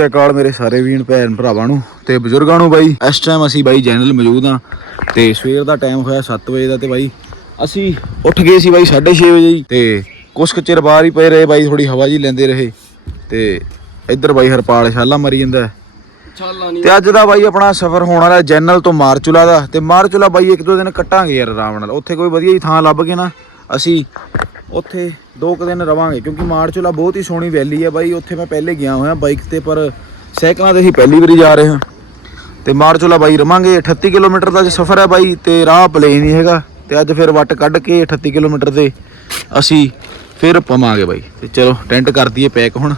ਸਤਿ ਅਕਾਲ ਮੇਰੇ ਸਾਰੇ ਵੀਣ ਭੈਣ ਭਰਾਵਾਂ ਨੂੰ ਤੇ ਬਜ਼ੁਰਗਾਂ ਨੂੰ ਬਾਈ। ਇਸ ਟਾਈਮ ਅਸੀਂ ਬਾਈ ਜੈਨਲ ਮੌਜੂਦ ਆ ਤੇ ਸਵੇਰ ਦਾ ਟਾਈਮ ਹੋਇਆ 7 ਵਜੇ ਦਾ ਤੇ ਬਾਈ ਅਸੀਂ ਉੱਠ ਗਏ ਸੀ ਬਾਈ 6:30 ਵਜੇ ਜੀ ਤੇ ਕੁਛ ਕੁ ਚਿਰ ਬਾਹਰ ਹੀ ਪਏ ਰਹੇ ਬਾਈ ਥੋੜੀ ਹਵਾ ਜੀ ਲੈਂਦੇ ਰਹੇ ਤੇ ਇੱਧਰ ਬਾਈ ਹਰਪਾਲ ਛਾਲਾ ਮਰੀ ਜਾਂਦਾ ਤੇ ਅੱਜ ਦਾ ਬਾਈ ਆਪਣਾ ਸਫ਼ਰ ਹੋਣ ਵਾਲਾ ਜੈਨਲ ਤੋਂ ਮਾਰਚੁਲਾ ਦਾ ਤੇ ਮਾਰਚੁਲਾ ਬਾਈ ਇੱਕ ਦੋ ਦਿਨ ਕੱਟਾਂਗੇ ਯਾਰ ਆਰਾਮ ਨਾਲ। ਉੱਥੇ ਕੋਈ ਵਧੀਆ ਹੀ ਥਾਂ ਲੱਭ ਕੇ ਨਾ ਅਸੀਂ ਉੱਥੇ ਦੋ ਕੁ ਦਿਨ ਰਵਾਂਗੇ, ਕਿਉਂਕਿ ਮਾਰਚੁਲਾ ਬਹੁਤ ਹੀ ਸੋਹਣੀ ਵੈਲੀ ਹੈ ਬਾਈ, ਉੱਥੇ ਮੈਂ ਪਹਿਲੇ ਗਿਆ ਹੋਇਆ ਬਾਈਕ ਤੇ, ਪਰ ਸਾਈਕਲਾਂ ਤੇ ਅਸੀਂ ਪਹਿਲੀ ਵਾਰੀ ਜਾ ਰਹੇ ਹਾਂ। ਤੇ ਮਾਰਚੁਲਾ ਬਾਈ ਰਵਾਂਗੇ 38 ਕਿਲੋਮੀਟਰ ਦਾ ਸਫ਼ਰ ਹੈ ਬਾਈ, ਤੇ ਰਾਹ ਪਲੇਨ ਹੀ ਹੈਗਾ, ਤੇ ਅੱਜ ਫਿਰ ਵੱਟ ਕੱਢ ਕੇ 38 ਕਿਲੋਮੀਟਰ ਤੇ ਅਸੀਂ ਫਿਰ ਪਵਾਂਗੇ ਬਾਈ। ਤੇ ਚਲੋ, ਟੈਂਟ ਕਰ ਦਈਏ ਪੈਕ ਹੁਣ।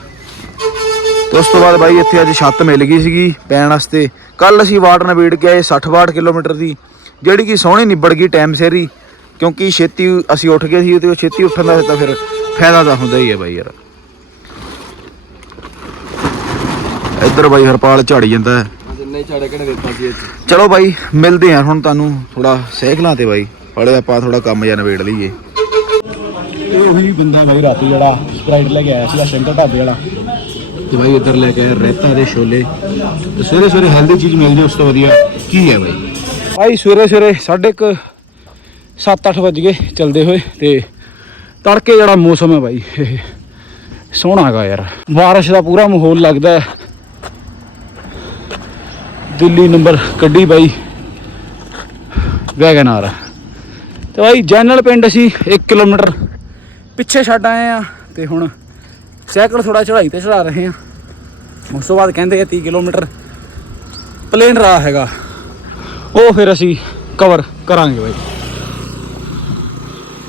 ਤੇ ਉਸ ਤੋਂ ਬਾਅਦ ਬਾਈ ਇੱਥੇ ਅੱਜ ਛੱਤ ਮਿਲ ਗਈ ਸੀਗੀ ਪੈਣ ਵਾਸਤੇ। ਕੱਲ ਅਸੀਂ ਵਾਟ ਨਵੇੜ ਕੇ ਆਏ 60 ਵਾਟ ਕਿਲੋਮੀਟਰ ਦੀ। ਜਿਹੜੀ ਕਿ ਸੋਹਣੀ ਨਿਬੜ ਗਈ ਟਾਈਮ ਸਿਰ ਹੀ। ਕਿਉਂਕਿ ਛੇਤੀ ਅਸੀਂ ਉੱਠ ਗਏ ਸੀ ਤੇ ਉਹ ਛੇਤੀ ਉੱਠਣ ਦਾ ਤਾਂ ਫਿਰ ਫਾਇਦਾ ਤਾਂ ਹੁੰਦਾ ਹੀ ਹੈ ਬਾਈ ਯਾਰ। ਇੱਧਰ ਬਾਈ ਹਰਪਾਲ ਝਾੜੀ ਜਾਂਦਾ ਹੈ। ਜਿੰਨੇ ਛਾੜੇ ਕਿਹਨੇ ਵੇਖਾਂ ਸੀ ਇੱਥੇ ਚਲੋ ਬਾਈ ਮਿਲਦੇ ਹਾਂ ਹੁਣ ਤੁਹਾਨੂੰ ਥੋੜਾ ਸਾਈਕਲਾਂ ਤੇ ਬਾਈ। ਹਲੇ ਆਪਾਂ ਥੋੜਾ ਕੰਮ ਜਾਂ ਨਵੇੜ ਲਈਏ। ਇਹ ਉਹੀ ਬੰਦਾ ਬਾਈ ਰਾਤੀ ਜਿਹੜਾ ਸਪਰਾਈਟ ਲੈ ਕੇ ਆਇਆ ਸੀ ਸ਼ੰਕਰ ਢਾਬੇ ਵਾਲਾ। ਤੇ ਬਾਈ ਇੱਧਰ ਲੈ ਕੇ ਆਇਆ ਦੇ ਛੋਲੇ। ਤੇ ਸਵੇਰੇ ਸਵੇਰੇ ਹੈਲਦੀ ਚੀਜ਼ ਮਿਲ ਜੇ ਉਸ ਤੋਂ ਵਧੀਆ। ਕੀ ਹੈ ਬਾਈ? ਬਾਈ ਸਵੇਰੇ ਸਵੇਰੇ 7-8 ਵਜ ਗਏ ਚਲਦੇ ਹੋਏ ਤੇ ਤੜਕੇ ਜਿਹੜਾ ਮੌਸਮ ਹੈ ਬਾਈ, ਇਹ ਸੋਹਣਾ ਹੈਗਾ ਯਾਰ। ਬਾਰਿਸ਼ ਦਾ ਪੂਰਾ ਮਾਹੌਲ ਲੱਗਦਾ ਦਿੱਲੀ ਨੰਬਰ ਕੱਢੀ ਬਾਈ, ਵੈਗਨਾਰ। ਤੇ ਬਾਈ, ਜੈਨਲ ਪਿੰਡ ਅਸੀਂ 1 ਕਿਲੋਮੀਟਰ ਪਿੱਛੇ ਛੱਡ ਆਏ ਆ ਤੇ ਹੁਣ ਸਾਈਕਲ ਥੋੜਾ ਚੜਾਈ ਤੇ ਚੜਾ ਰਹੇ ਆ ਉਸ ਤੋਂ ਬਾਅਦ ਕਹਿੰਦੇ ਆ 30 ਕਿਲੋਮੀਟਰ ਪਲੇਨ ਰਾਹ ਹੈਗਾ। ਉਹ ਫਿਰ ਅਸੀਂ ਕਵਰ ਕਰਾਂਗੇ ਬਾਈ।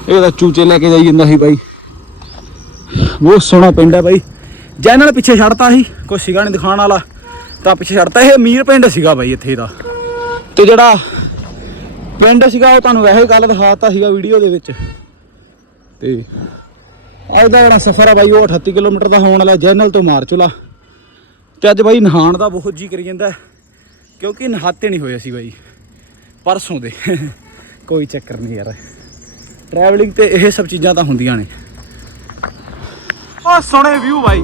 ਇਹ ਤਾਂ ਚੂਚੇ ਲੈ ਕੇ ਜਾਈ ਜਾਂਦਾ ਸੀ ਬਾਈ। ਬਹੁਤ ਸੋਹਣਾ ਪਿੰਡ ਹੈ ਬਾਈ। ਜੈਨਲ ਪਿੱਛੇ ਛੱਡਤਾ ਸੀ, ਕੋਈ ਸੀਗਾ ਨਹੀਂ ਦਿਖਾਉਣ ਵਾਲਾ। ਤਾਂ ਪਿੱਛੇ ਛੱਡਤਾ ਇਹ ਅਮੀਰ ਪਿੰਡ ਸੀਗਾ ਬਾਈ ਇੱਥੇ ਦਾ। ਤੇ ਜਿਹੜਾ ਪਿੰਡ ਸੀਗਾ, ਉਹ ਤੁਹਾਨੂੰ ਵੈਸੇ ਕੱਲ ਦਿਖਾਤਾ ਸੀਗਾ ਵੀਡੀਓ ਦੇ ਵਿੱਚ। ਤੇ ਅੱਜ ਦਾ ਜਿਹੜਾ ਸਫ਼ਰ ਹੈ ਬਾਈ, ਉਹ 38 ਕਿਲੋਮੀਟਰ ਦਾ ਹੋਣ ਵਾਲਾ ਜੈਨਲ ਤੋਂ ਮਾਰਚੁਲਾ। ਤੇ ਅੱਜ ਬਾਈ ਨਹਾਣ ਦਾ ਬਹੁਤ ਜੀ ਕਰੀ ਜਾਂਦਾ ਕਿਉਂਕਿ ਨਹਾਤੇ ਨਹੀਂ ਹੋਏ ਸੀ ਬਾਈ, ਪਰਸੋਂ ਦੇ। ਕੋਈ ਚੱਕਰ ਨਹੀਂ ਯਾਰ। ਟਰੈਵਲਿੰਗ ਤੇ ਇਹ ਸਭ ਚੀਜ਼ਾਂ ਤਾਂ ਹੁੰਦੀਆਂ ਨੇ। ਆ ਸੋਹਣੇ ਵਿਊ ਬਾਈ।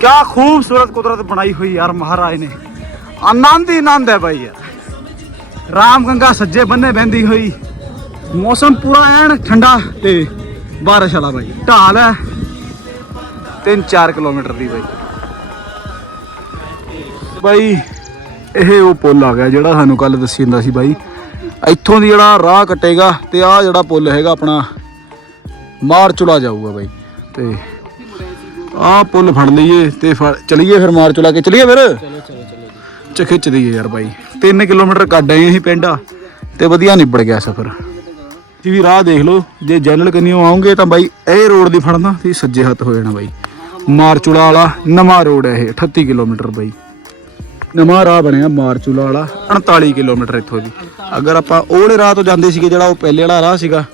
ਕਿਆ ਖੂਬਸੂਰਤ ਕੁਦਰਤ ਬਣਾਈ ਹੋਈ ਯਾਰ ਮਹਾਰਾਜ ਨੇ। ਆਨੰਦ ਹੀ ਆਨੰਦ ਹੈ ਬਾਈ ਯਾਰ। ਰਾਮ ਗੰਗਾ ਸੱਜੇ ਬੰਨੇ ਬਹਿੰਦੀ ਹੋਈ। ਮੌਸਮ ਪੂਰਾ ਐਨ ਠੰਡਾ ਤੇ ਬਾਰਿਸ਼ ਵਾਲਾ ਬਾਈ। ਢਾਲ ਹੈ। 3-4 ਕਿਲੋਮੀਟਰ ਦੀ ਬਾਈ। ਬਾਈ ਇਹ ਉਹ ਪੁੱਲ ਆ ਗਿਆ ਜਿਹੜਾ ਸਾਨੂੰ ਕੱਲ ਦੱਸੀ ਜਾਂਦਾ ਸੀ ਬਾਈ। ਇੱਥੋਂ ਦੀ ਜਿਹੜਾ ਰਾਹ ਕੱਟੇਗਾ ਤੇ ਆਹ ਜਿਹੜਾ ਪੁੱਲ ਹੈਗਾ ਆਪਣਾ ਮਾਰਚੁਲਾ ਜਾਊਗਾ ਬਾਈ। ਤੇ ਆਹ ਪੁੱਲ ਫੜ ਲਈਏ ਤੇ ਚਲੀਏ ਫਿਰ ਮਾਰਚੁਲਾ ਕੇ। ਚਲੀਏ ਫਿਰ? ਚਲੋ ਚਲੋ ਚਲੋ ਚ ਖਿੱਚ ਦਈਏ ਯਾਰ ਬਾਈ। 3 ਕਿਲੋਮੀਟਰ ਕੱਢ ਆਏ ਅਸੀਂ ਪਿੰਡਾ। ਤੇ ਵਧੀਆ ਨਿਬੜ ਗਿਆ ਸਫ਼ਰ। ਤੁਸੀਂ ਵੀ ਰਾਹ ਦੇਖ ਲਓ ਜੇ ਜਨਰਲ ਕੰਨਿਓ ਆਉਂਗੇ ਤਾਂ ਬਾਈ ਇਹ ਰੋਡ ਦੀ ਫੜਨਾ ਤੇ ਸੱਜੇ ਹੱਥ ਹੋ ਜਾਣਾ ਬਾਈ। ਮਾਰਚੁਲਾ ਵਾਲਾ ਨਵਾਂ ਰੋਡ ਹੈ ਇਹ 38 ਕਿਲੋਮੀਟਰ ਬਾਈ। ਨਵਾਂ ਰਾਹ ਬਣਿਆ ਮਾਰਚੂਲਾ ਵਾਲਾ 39 ਕਿਲੋਮੀਟਰ ਇੱਥੋਂ ਦੀ। ਅਗਰ ਆਪਾਂ ਉਹਲੇ ਰਾਹ ਤੋਂ ਜਾਂਦੇ ਸੀਗੇ ਜਿਹੜਾ ਉਹ ਪਹਿਲੇ ਵਾਲਾ ਰਾਹ ਸੀਗਾ,